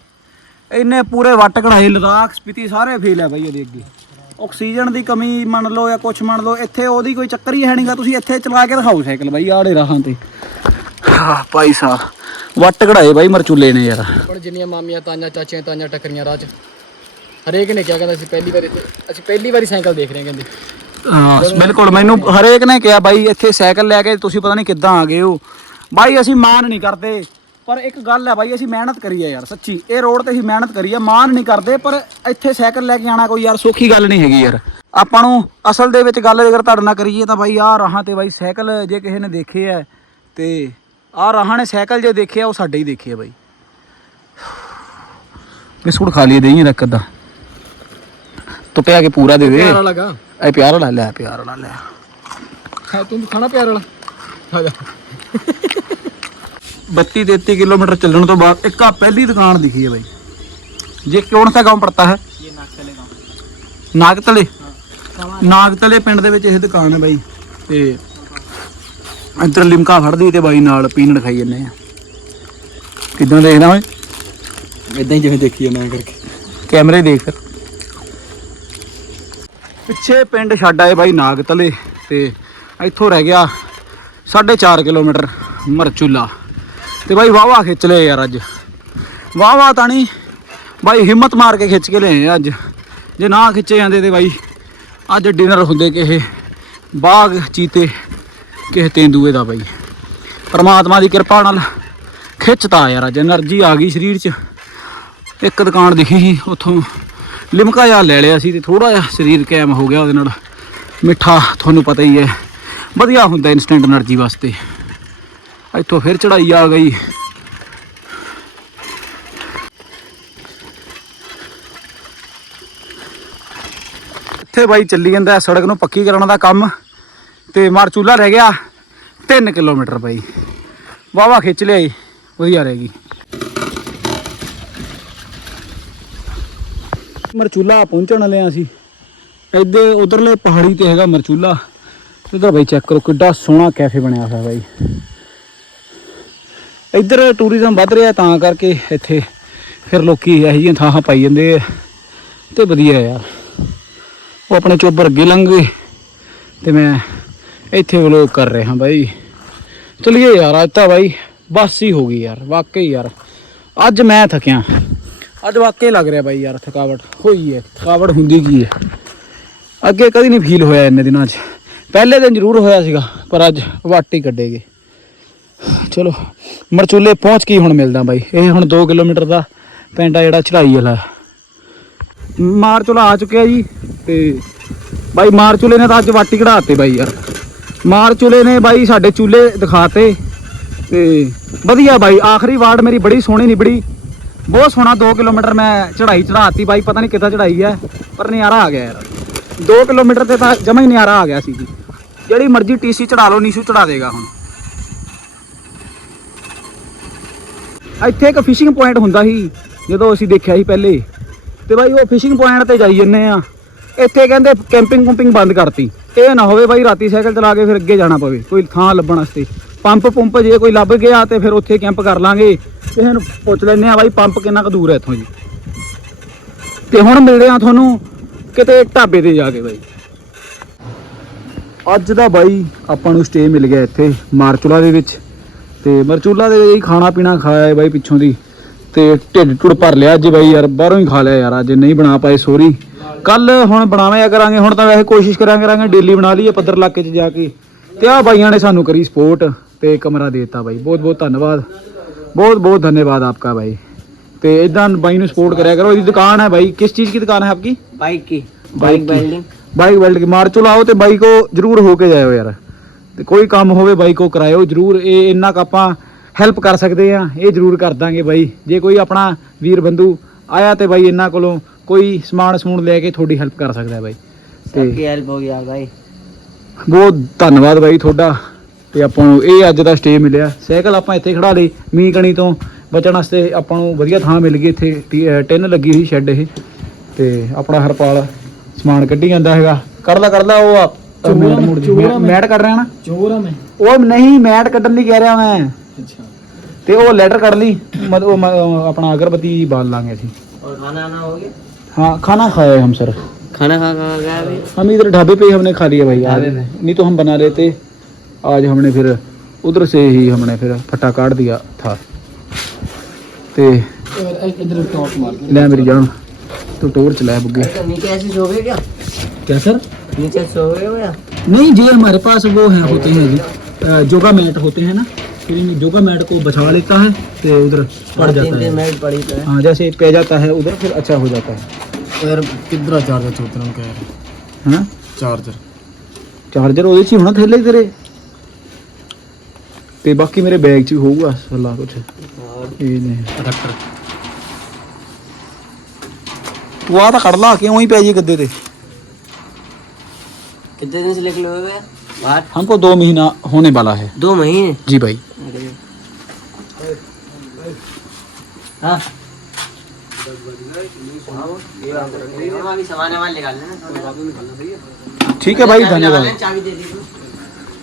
ਇੰਨੇ ਪੂਰੇ ਵੱਟ ਕਢਾਈ ਲਦਾਖ, ਸਪੀਤੀ ਸਾਰੇ ਫੇਲ ਹੈ ਬਾਈ ਇਹਦੇ ਅੱਗੇ। ਆਕਸੀਜਨ ਦੀ ਕਮੀ ਮੰਨ ਲਓ ਜਾਂ ਕੁਛ ਮੰਨ ਲਓ, ਇੱਥੇ ਉਹਦੀ ਕੋਈ ਚੱਕਰ ਹੀ ਹੈ ਨਹੀਂਗਾ ਤੁਸੀਂ ਇੱਥੇ ਚਲਾ ਕੇ ਦਿਖਾਓ ਸਾਈਕਲ ਬਾਈ ਆੜੇ ਰਾਹਾਂ ਤੇ। ਹਾਂ ਭਾਈ ਸਾਹਿਬ ਵੱਟ ਕਢਾਏ ਬਾਈ ਮਰਚੁੱਲੇ ਨੇ ਯਾਰ। ਪਰ ਜਿੰਨੀਆਂ ਮਾਮੀਆਂ ਤਾਈਆਂ ਚਾਚੀਆਂ ਤਾਈਆਂ ਟੱਕਰੀਆਂ ਰਾਹ 'ਚ ਹਰੇਕ ਨੇ ਕਿਹਾ ਕਹਿੰਦਾ ਅਸੀਂ ਪਹਿਲੀ ਵਾਰੀ ਅਸੀਂ ਪਹਿਲੀ ਵਾਰੀ ਸਾਈਕਲ ਦੇਖ ਰਹੇ ਹਾਂ ਕਹਿੰਦੇ। ਹਾਂ ਬਿਲਕੁਲ ਮੈਨੂੰ ਹਰੇਕ ਨੇ ਕਿਹਾ ਬਾਈ ਇੱਥੇ ਸਾਈਕਲ ਲੈ ਕੇ ਤੁਸੀਂ ਪਤਾ ਨਹੀਂ ਕਿੱਦਾਂ ਆ ਗਏ ਹੋ। ਬਾਈ ਅਸੀਂ ਮਾਨ ਨਹੀਂ ਕਰਦੇ ਪਰ ਇੱਕ ਗੱਲ ਹੈ ਬਾਈ ਅਸੀਂ ਮਿਹਨਤ ਕਰੀ ਹੈ ਯਾਰ ਸੱਚੀ। ਇਹ ਰੋਡ ਤੇ ਅਸੀਂ ਮਿਹਨਤ ਕਰੀ ਹੈ ਮਾਨ ਨਹੀਂ ਕਰਦੇ ਪਰ ਇੱਥੇ ਸਾਈਕਲ ਲੈ ਕੇ ਆਣਾ ਕੋਈ ਯਾਰ ਸੌਖੀ ਗੱਲ ਨਹੀਂ ਹੈਗੀ ਯਾਰ। ਆਪਾਂ ਨੂੰ ਅਸਲ ਦੇ ਵਿੱਚ ਗੱਲ ਜੇਕਰ ਤੁਹਾਡੇ ਨਾਲ ਕਰੀਏ ਤਾਂ ਬਾਈ ਆਹ ਰਾਹਾਂ ਤੇ ਬਾਈ ਸਾਈਕਲ ਜੇ ਕਿਸੇ ਨੇ ਦੇਖੇ ਹੈ ਤੇ ਆ ਰਾਹਾਂ ਨੇ ਸਾਈਕਲ ਜੇ ਦੇਖਿਆ ਉਹ ਸਾਡੇ ਹੀ ਦੇਖਿਆ ਬਾਈ। ਬਿਸਕੁਟ ਖਾ ਲਈਏ ਦੇਈਂ ਰੱਖ ਅੱਧਾ। ਟੁੱਟਿਆ ਕੇ ਪੂਰਾ ਦੇ ਦੇ। ਪਿਆਰਾ ਲਗਾ। ਐ ਪਿਆਰ ਵਾਲਾ ਲੈ ਪਿਆਰ ਵਾਲਾ ਲੈ। ਖਾ ਤੂੰ ਖਾਣਾ ਪਿਆਰ ਵਾਲਾ? ਖਾ ਜਾ। 32 33 ਕਿਲੋਮੀਟਰ ਚੱਲਣ ਤੋਂ ਬਾਅਦ ਇੱਕ ਆ ਪਹਿਲੀ ਦੁਕਾਨ ਦਿਖੀ ਹੈ ਬਾਈ। ਜੇ ਕਿਉਂ ਸਾ گاؤں ਪੜਤਾ ਹੈ। ਇਹ ਨਾਗਤਲੇ ਗਾਉਂ। ਨਾਗਤਲੇ? ਪਿੰਡ ਦੇ ਵਿੱਚ ਇਹ ਦੁਕਾਨ ਹੈ ਬਾਈ। ਤੇ ਇੱਧਰ ਲਿਮਕਾ ਫੜਦੀ ਤੇ ਬਾਈ ਨਾਲ ਪੀਣ ਖਾਈ ਜੰਨੇ ਆ। ਕਿਦਾਂ ਦੇਖਦਾ ਓਏ? ਇਦਾਂ ਹੀ ਜਿਵੇਂ ਦੇਖੀ ਨਾ ਕਰਕੇ। ਕੈਮਰੇ ਦੇਖ ਪਿੱਛੇ ਪਿੰਡ ਛੱਡ ਆਏ ਬਾਈ ਨਾਗਤਲੇ ਤੇ ਇੱਥੋਂ ਰਹਿ ਗਿਆ 4.5 ਕਿਲੋਮੀਟਰ ਮਰਚੂਲਾ। ਤੇ ਬਾਈ ਵਾਵਾ ਖਿੱਚ ਲਏ ਯਾਰ ਅੱਜ। ਵਾਵਾ ਤਾਂ ਨਹੀਂ ਬਾਈ ਹਿੰਮਤ ਮਾਰ ਕੇ ਖਿੱਚ ਕੇ ਲਏ ਆ ਅੱਜ। ਜੇ ਨਾ ਖਿੱਚੇ ਜਾਂਦੇ ਤੇ ਬਾਈ ਅੱਜ ਡਿਨਰ ਹੁੰਦੇ ਕਿਸੇ ਬਾਗ ਚੀਤੇ। ਕਿਸੇ ਤੇਂਦੂਏ ਦਾ ਬਾਈ। ਪਰਮਾਤਮਾ ਦੀ ਕਿਰਪਾ ਨਾਲ ਖਿੱਚਤਾ ਯਾਰ ਅੱਜ। એનર્ਜੀ ਆ ਗਈ ਸਰੀਰ 'ਚ। ਇੱਕ ਦੁਕਾਨ ਦਿਖੀ ਸੀ, ਉੱਥੋਂ ਲਿਮਕਾ ਜਾ ਲੈ ਲਿਆ ਸੀ ਤੇ ਥੋੜਾ ਜਿਹਾ ਸਰੀਰ ਕਾਇਮ ਹੋ ਗਿਆ ਉਹਦੇ ਨਾਲ। ਮਿੱਠਾ ਤੁਹਾਨੂੰ ਪਤਾ ਹੀ ਹੈ। ਵਧੀਆ ਹੁੰਦਾ ਇਨਸਟੈਂਟ એનર્ਜੀ ਵਾਸਤੇ। ਇੱਥੋਂ ਫਿਰ ਚੜਾਈ ਆ ਗਈ। ਇੱਥੇ ਬਾਈ ਚੱਲੀ ਜਾਂਦਾ ਸੜਕ ਨੂੰ ਪੱਕੀ ਕਰਨ ਦਾ ਕੰਮ। ਤੇ ਮਾਰਚੂਲਾ ਰਹਿ ਗਿਆ। 3 ਕਿਲੋਮੀਟਰ ਬਾਈ। ਵਾਵਾ ਖਿੱਚ ਲਿਆ ਜੀ ਵਧੀਆ ਰਹੇਗੀ ਮਰਚੂਲਾ ਪਹੁੰਚਣ ਵਾਲੇ ਆ ਅਸੀਂ। ਇੱਧੇ ਉਧਰਲੇ ਪਹਾੜੀ ਤੇ ਹੈਗਾ ਮਰਚੂਲਾ। ਇਧਰ ਬਾਈ ਚੈੱਕ ਕਰੋ, ਕਿੱਡਾ ਸੋਹਣਾ ਕੈਫੇ ਬਣਿਆ ਹੋਇਆ ਬਾਈ। ਇੱਧਰ ਟੂਰਿਜ਼ਮ ਵੱਧ ਰਿਹਾ ਤਾਂ ਕਰਕੇ ਇੱਥੇ ਫਿਰ ਲੋਕੀ ਇਹੋ ਜਿਹੀਆਂ ਥਾਂ ਪਾਈ ਜਾਂਦੇ ਆ। ਤੇ ਵਧੀਆ ਯਾਰ ਉਹ ਆਪਣੇ ਚੋਬਰ ਅੱਗੇ ਲੰਘ ਗਏ। ਤੇ ਮੈਂ ਇੱਥੇ ਵਲੋਗ ਕਰ ਰਿਹਾ ਬਾਈ ਚਲਿਏ ਯਾਰ ਅੱਜ ਤਾਂ ਬਾਈ ਬਸ ਹੀ ਹੋ ਗਈ ਯਾਰ ਵਾਕਈ ਯਾਰ ਅੱਜ ਮੈਂ ਥਕਿਆ ਅੱਜ ਵਾਕਈ ਲੱਗ ਰਿਹਾ ਬਾਈ ਯਾਰ ਥਕਾਵਟ ਹੋਈ ਹੈ ਥਕਾਵਟ ਹੁੰਦੀ ਕੀ ਹੈ ਅੱਗੇ ਕਦੀ ਨਹੀਂ ਫੀਲ ਹੋਇਆ ਇੰਨੇ ਦਿਨਾਂ 'ਚ ਪਹਿਲੇ ਦਿਨ ਜ਼ਰੂਰ ਹੋਇਆ ਸੀਗਾ ਪਰ ਅੱਜ ਵਾਟ ਹੀ ਕੱਢੇਗੇ ਚਲੋ ਮਰਚੂਲੇ ਪਹੁੰਚ ਕੇ ਹੀ ਹੁਣ ਮਿਲਦਾ ਬਾਈ ਇਹ ਹੁਣ 2 ਕਿਲੋਮੀਟਰ ਦਾ ਪਿੰਡ ਆ ਜਿਹੜਾ ਚੜਾਈ ਵਾਲਾ ਮਾਰਚੂਲਾ ਆ ਚੁੱਕਿਆ ਜੀ ਤੇ ਬਾਈ ਮਾਰਚੂਲੇ ਨੇ ਤਾਂ ਅੱਜ ਵਾਟੀ ਕਢਾਤੇ ਬਾਈ ਯਾਰ ਮਾਰਚੂਲੇ ਨੇ ਬਾਈ, ਸਾਡੇ ਚੂਲੇ ਦਿਖਾਤੇ। ਤੇ ਵਧੀਆ ਬਾਈ, ਆਖਰੀ ਵਾਰਡ ਮੇਰੀ ਬੜੀ ਸੋਹਣੀ ਨਿਬੜੀ। ਬਹੁਤ ਸੋਹਣਾ 2 ਕਿਲੋਮੀਟਰ ਮੈਂ ਚੜਾਈ ਚੜਾਤੀ ਬਾਈ, ਪਤਾ ਨਹੀਂ ਕਿੱਦਾਂ ਚੜਾਈ ਹੈ ਪਰ ਨਜ਼ਾਰਾ ਆ ਗਿਆ ਯਾਰ। 2 ਕਿਲੋਮੀਟਰ ਤੇ ਤਾਂ ਜਮਾ ਹੀ ਨਜ਼ਾਰਾ ਆ ਗਿਆ ਸੀ ਜੀ। ਜਿਹੜੀ ਮਰਜ਼ੀ ਟੀਸੀ ਚੜਾ ਲਓ, ਨੀਸ਼ੂ ਚੜਾ ਦੇਗਾ ਹੁਣ। ਇੱਥੇ ਇੱਕ ਫਿਸ਼ਿੰਗ ਪੁਆਇੰਟ ਹੁੰਦਾ ਸੀ, ਜਦੋਂ ਅਸੀਂ ਦੇਖਿਆ ਸੀ ਪਹਿਲੇ। ਤੇ ਬਾਈ, ਉਹ ਫਿਸ਼ਿੰਗ ਪੁਆਇੰਟ ਤੇ ਜਾਈ ਜੰਨੇ ਆ। ਇੱਥੇ ਕਹਿੰਦੇ ਕੈਂਪਿੰਗ ਕੁੰਪਿੰਗ ਬੰਦ ਕਰਤੀ। ਇਹ ਨਾ ਹੋਵੇ ਬਾਈ ਰਾਤੀ ਸਾਈਕਲ ਚਲਾ ਕੇ ਫਿਰ ਅੱਗੇ ਜਾਣਾ ਪਵੇ, ਕੋਈ ਥਾਂ ਲੱਭਣ ਵਾਸਤੇ। ਪੰਪ ਪੰਪ ਜੇ ਕੋਈ ਲੱਭ ਗਿਆ ਤੇ ਫਿਰ ਉੱਥੇ ਕੈਂਪ ਕਰ ਲਾਂਗੇ। ਕਿਸੇ ਨੂੰ ਪੁੱਛ ਲੈਂਦੇ ਆ ਬਾਈ ਪੰਪ ਕਿੰਨਾ ਕੁ ਦੂਰ ਹੈ ਇੱਥੋਂ ਜੀ। ਤੇ ਹੁਣ ਮਿਲਦੇ ਆ ਤੁਹਾਨੂੰ ਕਿਤੇ ਢਾਬੇ ਤੇ ਜਾ ਕੇ ਬਾਈ। ਅੱਜ ਦਾ ਬਾਈ ਆਪਾਂ ਨੂੰ ਸਟੇ ਮਿਲ ਗਿਆ ਇੱਥੇ ਮਾਰਚੂਲਾ ਦੇ ਵਿੱਚ। ਤੇ ਮਰਚੂਲਾ ਦੇ ਵਿੱਚ ਖਾਣਾ ਪੀਣਾ ਖਾਇਆ ਹੈ ਬਾਈ ਪਿੱਛੋਂ ਦੀ। ਤੇ ਢਿੱਡ ਟੁੱਟ ਭਰ ਲਿਆ ਅੱਜ ਬਾਈ ਯਾਰ, ਬਾਹਰੋਂ ਹੀ ਖਾ ਲਿਆ ਯਾਰ, ਅੱਜ ਨਹੀਂ ਬਣਾ ਪਾਏ ਸੋਰੀ ਕੱਲ ਹੁਣ ਬਣਾਵਾਂਗੇ ਕਰਾਂਗੇ ਹੁਣ ਤਾਂ ਵੈਸੇ ਕੋਸ਼ਿਸ਼ ਕਰਾਂਗੇ ਕਰਾਂਗੇ ਡੇਲੀ ਬਣਾ ਲਈਏ ਪੱਧਰ ਇਲਾਕੇ 'ਚ ਜਾ ਕੇ। ਤੇ ਆ ਬਾਈਆਂ ਨੇ ਸਾਨੂੰ ਕਰੀ ਸਪੋਰਟ ਤੇ ਕਮਰਾ ਦੇ ਦਿੱਤਾ ਬਾਈ। ਬਹੁਤ ਬਹੁਤ ਧੰਨਵਾਦ। ਬਹੁਤ ਬਹੁਤ ਧੰਨਵਾਦ ਆਪਕਾ ਬਾਈ। ਤੇ ਇਦਾਂ ਬਾਈ ਨੂੰ ਸਪੋਰਟ ਕਰਿਆ ਕਰੋ। ਇਹਦੀ ਦੁਕਾਨ ਹੈ ਬਾਈ। ਕਿਸ ਚੀਜ਼ ਦੀ ਦੁਕਾਨ ਹੈ ਆਪਕੀ? ਬਾਈਕ ਦੀ। ਬਾਈਕ ਵੈਲਡਿੰਗ ਬਾਈਕ ਮਾਰ ਮਾਰਚੋ ਲਾਓ ਤੇ ਬਾਈ ਕੋ ਜਰੂਰ ਹੋ ਕੇ ਜਾਇਓ ਯਾਰ। ਤੇ ਕੋਈ ਕੰਮ ਹੋਵੇ ਬਾਈ ਕੋ ਕਰਾਇਓ। ਜਰੂਰ ਇਹ ਇੰਨਾ ਕ ਆਪਾਂ ਹੈਲਪ ਕਰ ਸਕਦੇ ਆ ਇਹ ਜਰੂਰ ਕਰ ਦਾਂਗੇ ਬਾਈ। ਜੇ ਕੋਈ ਆਪਣਾ ਵੀਰ ਬੰਦੂ ਆਇਆ ਤੇ ਬਾਈ ਇਹਨਾਂ ਕੋਲੋਂ ਕੋਈ ਸਮਾਨ ਸਮੂਨ ਲੈ ਕੇ ਤੁਹਾਡੀ ਹੈਲਪ ਕਰ ਸਕਦਾ ਹੈ ਬਾਈ ਤੇ ਹੈਲਪ ਹੋ ਗਿਆ ਭਾਈ ਬਹੁਤ ਧੰਨਵਾਦ ਬਾਈ ਤੁਹਾਡਾ ਤੇ ਆਪਾਂ ਨੂੰ ਇਹ ਅੱਜ ਦਾ ਸਟੇ ਮਿਲਿਆ ਸਾਈਕਲ ਆਪਾਂ ਇੱਥੇ ਖੜਾ ਲਈ ਮੀਂਹ ਕਣੀ ਤੋਂ ਬਚਣ ਵਾਸਤੇ ਆਪਾਂ ਨੂੰ ਵਧੀਆ ਥਾਂ ਮਿਲ ਗਈ ਇੱਥੇ ਟੀ- ਅਹ ਟਿਨ ਲੱਗੀ ਹੋਈ ਸ਼ੈੱਡ ਇਹ ਤੇ ਆਪਣਾ ਹਰਪਾਲ ਸਮਾਨ ਕੱਢੀ ਜਾਂਦਾ ਹੈਗਾ ਕਰ ਲਾ ਕਰ ਲਾ ਉਹ ਆ- ਚੋਰਾਂ ਮੈਟ ਮੁੜ ਮੈਂ- ਚੋਰਾਂ ਮੈਂ- ਮੈਟ ਕੱਢ ਰਿਹਾ ਨਾ ਚੋਰ ਆ ਮੈਂ ਉਹ ਨਹੀਂ ਮੈਟ ਕੱਢਣ ਲਈ ਕਹਿ ਰਿਹਾ ਮੈਂ ਅੱਛਾ ਤੇ ਉਹ ਲੈਟਰ ਕੱਢ ਲਈ ਮਤ ਉਹ ਮ- ਉਹ ਆਪਣਾ ਅਗਰਬੱਤੀ ਬਾਲ ਲਾਂਗੇ ਅਸੀਂ और खाना आना हो गया हाँ खाना खाया है हम सर। खाना खा खा गया हम इधर ढाबे पे ही हमने खा लिया भाई आज। ढाबे पे? नहीं तो हम बना लेते। आज हमने फिर उधर से ही हमने फिर फटा काट दिया था। ते इधर टॉप मार ले मेरी जान। तो टोर चलाया बुग्गे। अच्छा, नीचे ऐसे सो गए क्या? क्या सर? नीचे सो गए हो या? नहीं जी हमारे पास वो हैं होते हैं जी। अ, जोगा मैट होते हैं ना? फिर इन योगा मैट को बछा लेता है तो उधर पड़ तीन जाता तीन है मिनट पड़ी तो है हाँ जैसे पै जाता है उधर फिर अच्छा हो जाता है ਯਾਰ ਕਿੱਧਰ ਆ ਚਾਰਜਰ ਚੋਤਰਨ ਨੂੰ ਕਹਿ ਰਿਹਾ हाँ ਚਾਰਜਰ ਚਾਰਜਰ ਉਹਦੇ 'ਚ ਹੀ ਹੋਣਾ ਥੱਲੇ ਤੇਰੇ ਤੇ ਬਾਕੀ ਮੇਰੇ ਬੈਗ 'ਚ ਵੀ ਹੋਊਗਾ ਸਾਲਾ ਕੁਝ और ਇਹ ਨੇ ਅਡਾਪਟਰ ਤੂੰ ਆ ਤਾਂ ਕੱਢ ਲਾ ਕਿਉਂ ਹੀ ਪੈ ਜੀ ਗੱਦੇ ਤੇ कितने दिन से निकले हुए हमको दो महीना होने वाला है। दो महीने? जी भाई। हाँ। ठीक है भाई धन्यवाद।